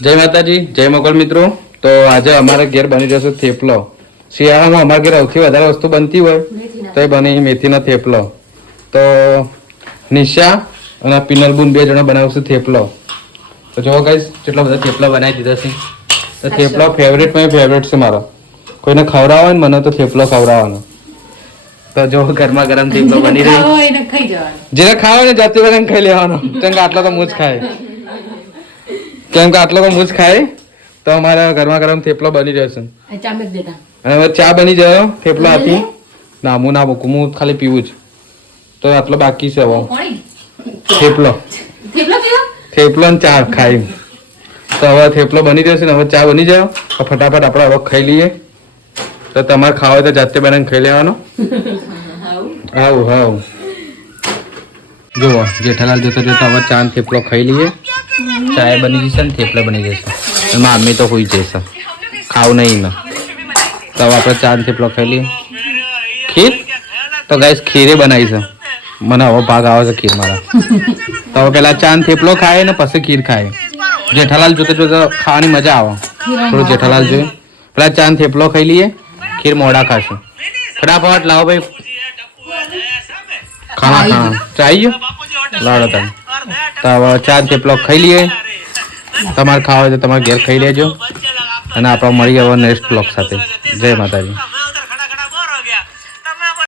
જય માતાજી, જય મોગલ મિત્રો. તો આજે અમારા ઘેર બની જશે થેપલો. શિયાળામાં અમારા ઘેર સૌથી વધારે વસ્તુ બનતી હોય તો એ બની મેથીનો થેપલો. તો નિશા અને પિનલબુન 2 જણા બનાવશે થેપલો. તો જો ગાઈસ કેટલા બધા થેપલા બનાવી દીધા છે. તો થેપલા ફેવરેટમાં ફેવરેટ છે મારો. કોઈને ખવડાવવા હોય ને મને તો થેપલો ખવડાવવાનો. તો જો ગરમા ગરમ થેપલો બની રહ્યો. જેને ખાવ ને જાતે બનાવીને ખાઈ લેવાનો. કેમ કે આટલો તો મુજ ખાય. તો અમારા ગરમા ગરમ થેપલો બની રહેશે. અને હવે ચા બની જાય થેપલો આપી. ના હું ના મૂકું, હું ખાલી પીવું જ. તો આટલો બાકી છે હવે થેપલો ને ચા ખાઈ. તો હવે થેપલો બની જશે ને હવે ચા બની જાય. તો ફટાફટ આપણે હવે ખાઈ લઈએ. તો તમારે ખાવા હોય તો જાતે બનાવીને ખાઈ લેવાનો. હાઉ જુઓ જેઠાલાલ જોતા જોતા હવે ચા થેપલો ખાઈ લઈએ. ચાય બની જશે ને થેપલો બની જશે. એમાં અમે તો હોઈ જશે ખાવું નહીં ને. તો હવે આપણે ચા થેપલો ખાઈ લઈએ. ખીર તો ગાઈસ ખીરે બનાવી છે. મને હવે ભાગ આવે છે ખીર મારા. તો હવે પેલા ચા થેપલો ખાય ને પછી ખીર ખાય. જેઠાલાલ જોતા જોતા ખાવાની મજા આવે. થોડું જેઠાલાલ જોઈએ. પેલા ચા થેપલો ખાઈ લઈએ. ખીર મોડા ખાશું. ફટાફટ લાવો ભાઈ ખાણા ચાહીએ લાડો તમે. તો હવે ચા થેપલો ખાઈ લઈએ. તમારે ખાવા હોય તો તમારે ઘેર ખાઈ લેજો. અને આપણે મળી હવે નેક્સ્ટ બ્લોગ સાથે. જય માતાજી.